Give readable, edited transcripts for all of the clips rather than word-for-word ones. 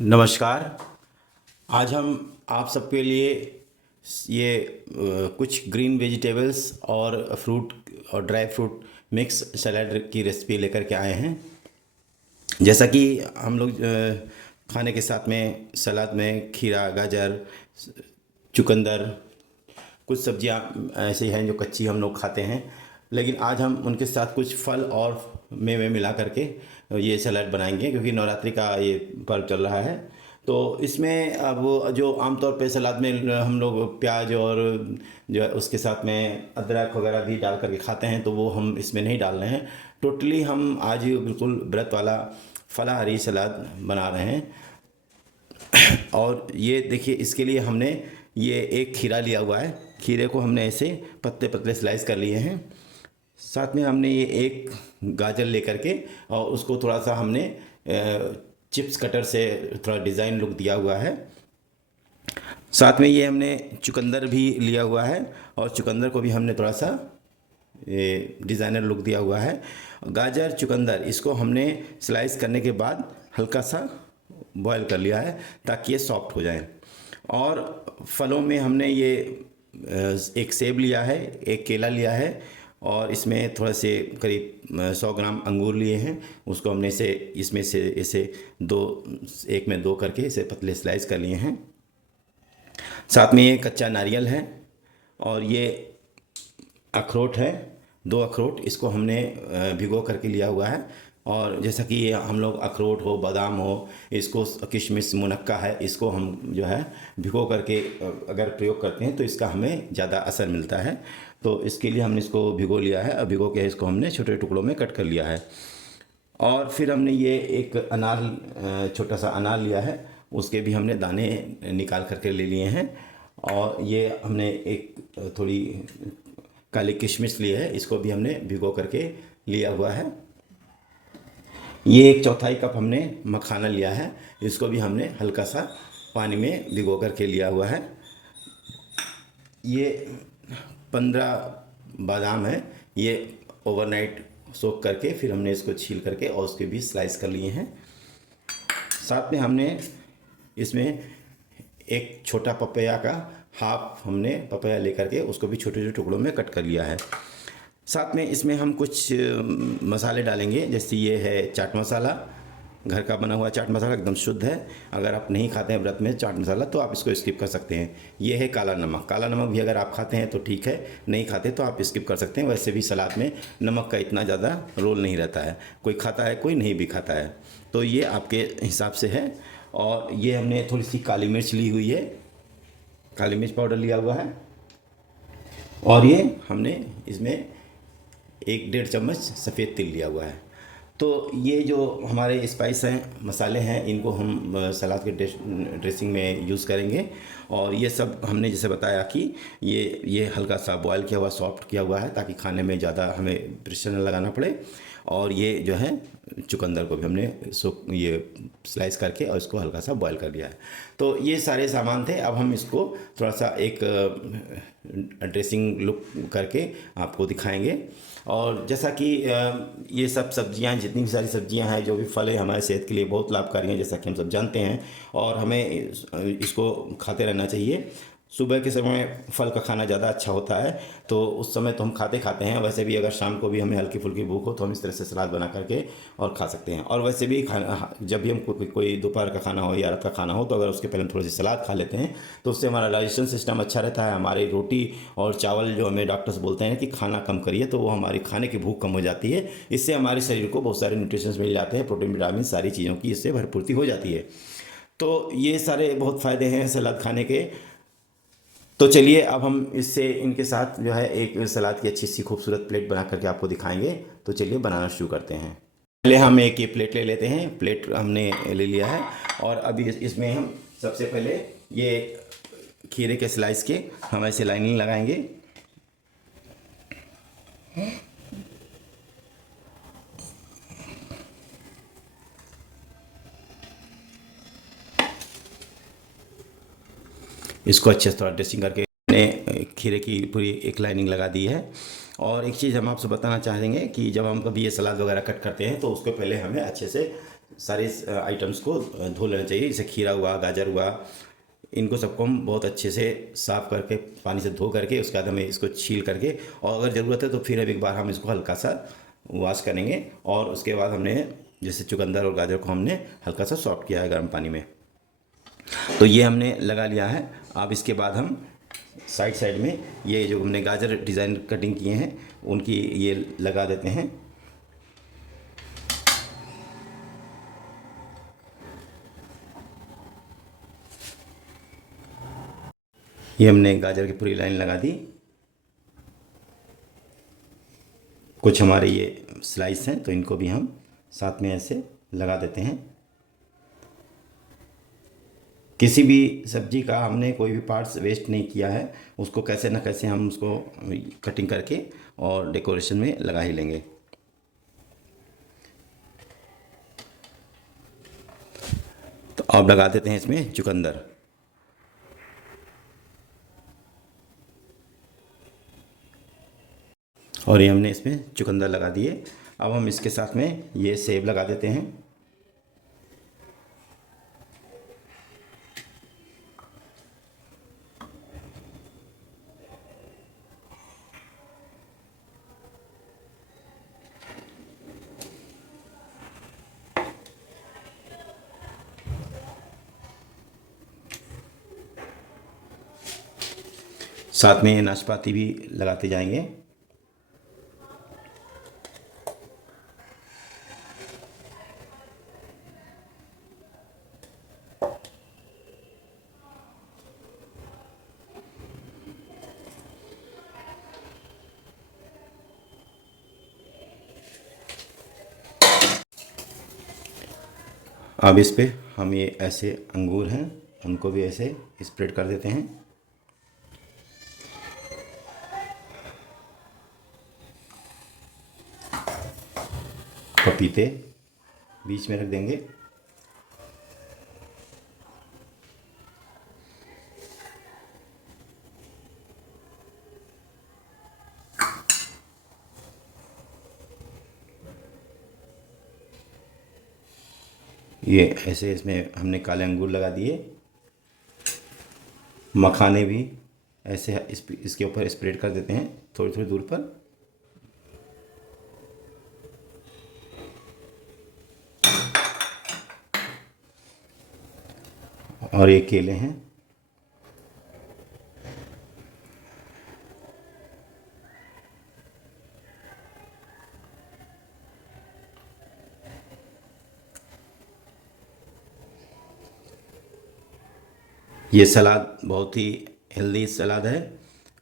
नमस्कार। आज हम आप सबके लिए ये कुछ ग्रीन वेजिटेबल्स और फ्रूट और ड्राई फ्रूट मिक्स सलाद की रेसिपी लेकर के आए हैं। जैसा कि हम लोग खाने के साथ में सलाद में खीरा, गाजर, चुकंदर, कुछ सब्जियां ऐसी हैं जो कच्ची हम लोग खाते हैं, लेकिन आज हम उनके साथ कुछ फल और मेवे मिला करके ये सलाद बनाएंगे, क्योंकि नवरात्रि का ये पर्व चल रहा है। तो इसमें अब जो आमतौर पे सलाद में हम लोग प्याज और जो है उसके साथ में अदरक वगैरह भी डाल करके खाते हैं, तो वो हम इसमें नहीं डाल रहे हैं। टोटली हम आज बिल्कुल व्रत वाला फलाहारी सलाद बना रहे हैं। और ये देखिए, इसके लिए हमने ये एक खीरा लिया हुआ है। खीरे को हमने ऐसे पतले पतले स्लाइस कर लिए हैं। साथ में हमने ये एक गाजर लेकर के और उसको थोड़ा सा हमने चिप्स कटर से थोड़ा डिज़ाइन लुक दिया हुआ है। साथ में ये हमने चुकंदर भी लिया हुआ है और चुकंदर को भी हमने थोड़ा सा ये डिज़ाइनर लुक दिया हुआ है। गाजर, चुकंदर, इसको हमने स्लाइस करने के बाद हल्का सा बॉयल कर लिया है ताकि ये सॉफ्ट हो जाए। और फलों में हमने ये एक सेब लिया है, एक केला लिया है और इसमें थोड़ा से करीब 100 ग्राम अंगूर लिए हैं। उसको हमने इसमें से इसे एक में दो करके इसे पतले स्लाइस कर लिए हैं। साथ में ये कच्चा नारियल है और ये अखरोट है, 2 अखरोट, इसको हमने भिगो करके लिया हुआ है। और जैसा कि ये हम लोग अखरोट हो, बादाम हो, इसको किशमिश, मुनक्का है, इसको हम जो है भिगो करके अगर प्रयोग करते हैं तो इसका हमें ज़्यादा असर मिलता है। तो इसके लिए हमने इसको भिगो लिया है और भिगो के इसको हमने छोटे टुकड़ों में कट कर लिया है। और फिर हमने ये एक अनार, छोटा सा अनार लिया है, उसके भी हमने दाने निकाल करके ले लिए हैं। और ये हमने एक थोड़ी काली किशमिश ली है, इसको भी हमने भिगो करके लिया हुआ है। ये एक चौथाई कप हमने मखाना लिया है, इसको भी हमने हल्का सा पानी में भिगो करके लिया हुआ है। ये 15 बादाम है, ये ओवरनाइट सोक करके फिर हमने इसको छील करके और उसके भी स्लाइस कर लिए हैं। साथ में हमने इसमें एक छोटा पपैया का हाफ हमने पपैया लेकर के उसको भी छोटे छोटे टुकड़ों में कट कर लिया है। साथ में इसमें हम कुछ मसाले डालेंगे, जैसे ये है चाट मसाला, घर का बना हुआ चाट मसाला, एकदम शुद्ध है। अगर आप नहीं खाते हैं व्रत में चाट मसाला तो आप इसको स्किप कर सकते हैं। ये है काला नमक। काला नमक भी अगर आप खाते हैं तो ठीक है, नहीं खाते तो आप स्किप कर सकते हैं। वैसे भी सलाद में नमक का इतना ज़्यादा रोल नहीं रहता है, कोई खाता है कोई नहीं भी खाता है, तो ये आपके हिसाब से है। और ये हमने थोड़ी सी काली मिर्च ली हुई है, काली मिर्च पाउडर लिया हुआ है। और ये हमने इसमें 1-1.5 चम्मच सफ़ेद तिल लिया हुआ है। तो ये जो हमारे स्पाइस हैं, मसाले हैं, इनको हम सलाद के ड्रेसिंग में यूज़ करेंगे। और ये सब हमने जैसे बताया कि ये हल्का सा बॉयल किया हुआ, सॉफ्ट किया हुआ है ताकि खाने में ज़्यादा हमें प्रेशर न लगाना पड़े। और ये जो है चुकंदर को भी हमने ये स्लाइस करके और इसको हल्का सा बॉयल कर लिया है। तो ये सारे सामान थे। अब हम इसको थोड़ा सा एक ड्रेसिंग लुक करके आपको दिखाएंगे। और जैसा कि ये सब सब्जियां, जितनी भी सारी सब्जियां हैं, जो भी फल है, हमारे सेहत के लिए बहुत लाभकारी हैं, जैसा कि हम सब जानते हैं। और हमें इसको खाते रहना चाहिए। सुबह के समय फल का खाना ज़्यादा अच्छा होता है, तो उस समय तो हम खाते हैं। वैसे भी अगर शाम को भी हमें हल्की फुल्की भूख हो तो हम इस तरह से सलाद बना करके और खा सकते हैं। और वैसे भी खाना, जब भी हम कोई दोपहर का खाना हो या रात का खाना हो, तो अगर उसके पहले हम थोड़ी सी सलाद खा लेते हैं तो उससे हमारा डाइजेशन सिस्टम अच्छा रहता है। हमारी रोटी और चावल जो हमें डॉक्टर्स बोलते हैं कि खाना कम करिए, तो वो हमारी खाने की भूख कम हो जाती है। इससे हमारे शरीर को बहुत सारे न्यूट्रिशंस मिल जाते हैं, प्रोटीन, विटामिन, सारी चीज़ों की इससे भरपूर्ति हो जाती है। तो ये सारे बहुत फ़ायदे हैं सलाद खाने के। तो चलिए अब हम इससे इनके साथ जो है एक सलाद की अच्छी सी खूबसूरत प्लेट बना करके आपको दिखाएंगे। तो चलिए बनाना शुरू करते हैं। पहले हम एक ये प्लेट ले लेते हैं। प्लेट हमने ले लिया है और अभी इसमें हम सबसे पहले ये खीरे के स्लाइस के हम ऐसे लाइनिंग लगाएंगे। इसको अच्छे से थोड़ा ड्रेसिंग करके मैंने खीरे की पूरी एक लाइनिंग लगा दी है। और एक चीज़ हम आपसे बताना चाहेंगे कि जब हम कभी ये सलाद वगैरह कट करते हैं तो उसको पहले हमें अच्छे से सारे आइटम्स को धो लेना चाहिए। जैसे खीरा हुआ, गाजर हुआ, इनको सबको हम बहुत अच्छे से साफ़ करके पानी से धो करके उसके बाद हमें इसको छील करके, और अगर ज़रूरत है तो फिर अब एक बार हम इसको हल्का सा वॉश करेंगे। और उसके बाद हमने जैसे चुकंदर और गाजर को हमने हल्का सा सॉफ्ट किया है गर्म पानी में, तो ये हमने लगा लिया है। अब इसके बाद हम साइड साइड में ये जो हमने गाजर डिज़ाइन कटिंग किए हैं उनकी ये लगा देते हैं। ये हमने गाजर की पूरी लाइन लगा दी। कुछ हमारे ये स्लाइस हैं तो इनको भी हम साथ में ऐसे लगा देते हैं। किसी भी सब्जी का हमने कोई भी पार्ट्स वेस्ट नहीं किया है, उसको कैसे ना कैसे हम उसको कटिंग करके और डेकोरेशन में लगा ही लेंगे। तो अब लगा देते हैं इसमें चुकंदर। और ये हमने इसमें चुकंदर लगा दिए। अब हम इसके साथ में ये सेब लगा देते हैं। साथ में नाशपाती भी लगाते जाएंगे। अब इस पे हम ये ऐसे अंगूर हैं उनको भी ऐसे स्प्रेड कर देते हैं। पपीते बीच में रख देंगे। ये ऐसे इसमें हमने काले अंगूर लगा दिए। मखाने भी ऐसे इसके ऊपर स्प्रेड कर देते हैं थोड़ी थोड़ी दूर पर। और ये केले हैं। ये सलाद बहुत ही हेल्दी सलाद है,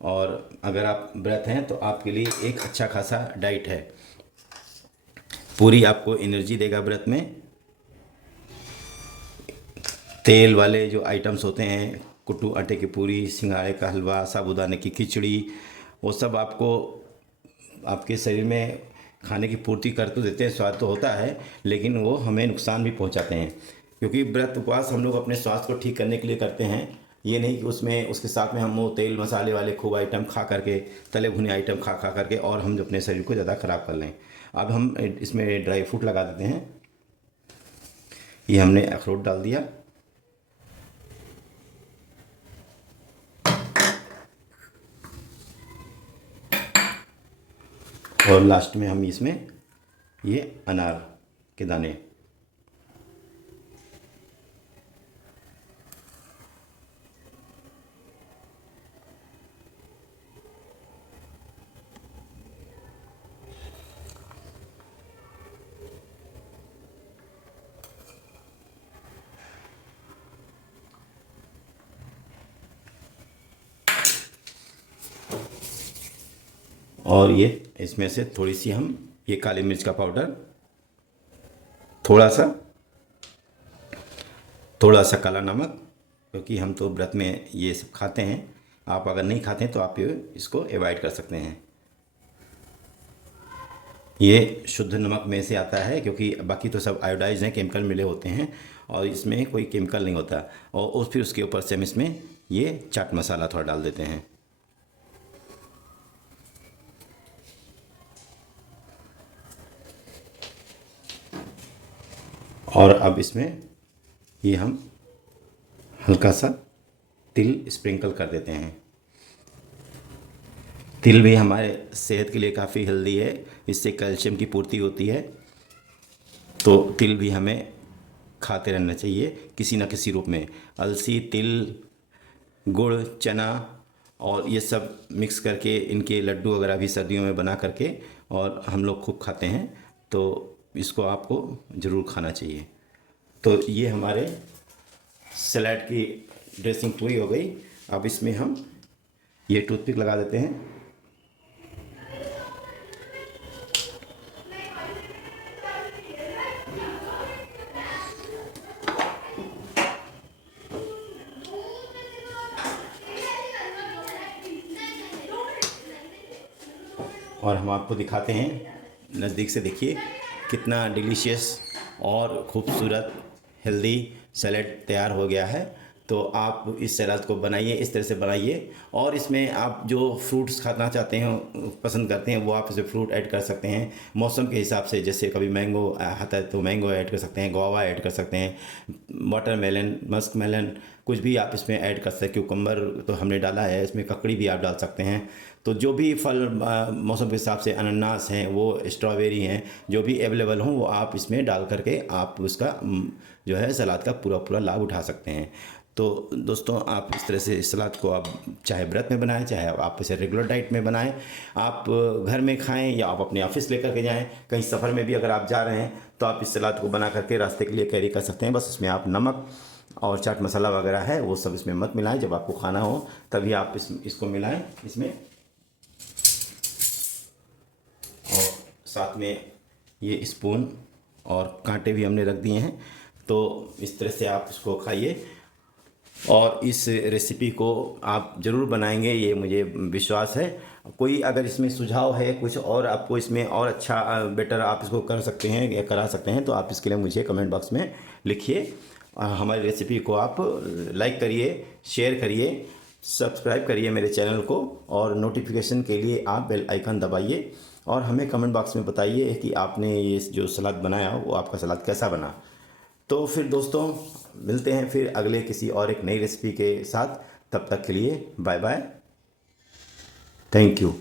और अगर आप व्रत हैं तो आपके लिए एक अच्छा खासा डाइट है। पूरी आपको एनर्जी देगा व्रत में। तेल वाले जो आइटम्स होते हैं, कुट्टू आटे की पूरी, सिंघाड़े का हलवा, साबूदाने की खिचड़ी, वो सब आपको आपके शरीर में खाने की पूर्ति कर तो देते हैं, स्वाद तो होता है, लेकिन वो हमें नुकसान भी पहुंचाते हैं। क्योंकि व्रत उपवास हम लोग अपने स्वास्थ्य को ठीक करने के लिए करते हैं। ये नहीं कि उसमें उसके साथ में हम वो तेल मसाले वाले खूब आइटम खा करके, तले भुने आइटम खा खा करके और हम अपने शरीर को ज़्यादा ख़राब कर लें। अब हम इसमें ड्राई फ्रूट लगा देते हैं। ये हमने अखरोट डाल दिया। और लास्ट में हम इसमें ये अनार के दाने। और ये इसमें से थोड़ी सी हम ये काली मिर्च का पाउडर, थोड़ा सा काला नमक, क्योंकि हम तो व्रत में ये सब खाते हैं। आप अगर नहीं खाते हैं तो आप इसको अवॉइड कर सकते हैं। ये शुद्ध नमक में से आता है, क्योंकि बाकी तो सब आयोडाइज हैं, केमिकल मिले होते हैं, और इसमें कोई केमिकल नहीं होता। और फिर उसके ऊपर से हम इसमें ये चाट मसाला थोड़ा डाल देते हैं। और अब इसमें ये हम हल्का सा तिल स्प्रिंकल कर देते हैं। तिल भी हमारे सेहत के लिए काफ़ी हेल्दी है, इससे कैल्शियम की पूर्ति होती है। तो तिल भी हमें खाते रहना चाहिए किसी न किसी रूप में। अलसी, तिल, गुड़, चना और ये सब मिक्स करके इनके लड्डू वगैरह भी सर्दियों में बना करके और हम लोग खूब खाते हैं। तो इसको आपको ज़रूर खाना चाहिए। तो ये हमारे सलाद की ड्रेसिंग पूरी हो गई। अब इसमें हम ये टूथपिक लगा देते हैं। और हम आपको दिखाते हैं, नज़दीक से देखिए कितना डिलीशियस और ख़ूबसूरत हेल्दी सैलेड तैयार हो गया है। तो आप इस सलाद को बनाइए, इस तरह से बनाइए। और इसमें आप जो फ्रूट्स खाना चाहते हैं, पसंद करते हैं, वो आप इसमें फ्रूट ऐड कर सकते हैं मौसम के हिसाब से। जैसे कभी मैंगो आता है तो मैंगो ऐड कर सकते हैं, गुआवा ऐड कर सकते हैं, वाटरमेलन, मस्क मेलन, कुछ भी आप इसमें ऐड कर सकते हैं। क्यूकम्बर तो हमने डाला है, इसमें ककड़ी भी आप डाल सकते हैं। तो जो भी फल मौसम के हिसाब से, अनानास हैं, वो स्ट्रॉबेरी हैं, जो भी अवेलेबल हों वो आप इसमें डाल करके आप उसका जो है सलाद का पूरा पूरा लाभ उठा सकते हैं। तो दोस्तों, आप इस तरह से इस सलाद को आप चाहे व्रत में बनाएं, चाहे आप इसे रेगुलर डाइट में बनाएं, आप घर में खाएं या आप अपने ऑफिस लेकर के जाएं, कहीं सफ़र में भी अगर आप जा रहे हैं तो आप इस सलाद को बना करके रास्ते के लिए कैरी कर सकते हैं। बस इसमें आप नमक और चाट मसाला वगैरह है वो सब इसमें मत मिलाएं। जब आपको खाना हो तभी आप इसको मिलाएं इसमें। और साथ में ये स्पून और कांटे भी हमने रख दिए हैं। तो इस तरह से आप इसको खाइए और इस रेसिपी को आप ज़रूर बनाएंगे, ये मुझे विश्वास है। कोई अगर इसमें सुझाव है कुछ और आपको इसमें और अच्छा बेटर आप इसको कर सकते हैं या करा सकते हैं तो आप इसके लिए मुझे कमेंट बॉक्स में लिखिए। हमारी रेसिपी को आप लाइक करिए, शेयर करिए, सब्सक्राइब करिए मेरे चैनल को और नोटिफिकेशन के लिए आप बेल आइकन दबाइए। और हमें कमेंट बॉक्स में बताइए कि आपने ये जो सलाद बनाया वो आपका सलाद कैसा बना। तो फिर दोस्तों, मिलते हैं फिर अगले किसी और एक नई रेसिपी के साथ। तब तक के लिए बाय बाय, थैंक यू।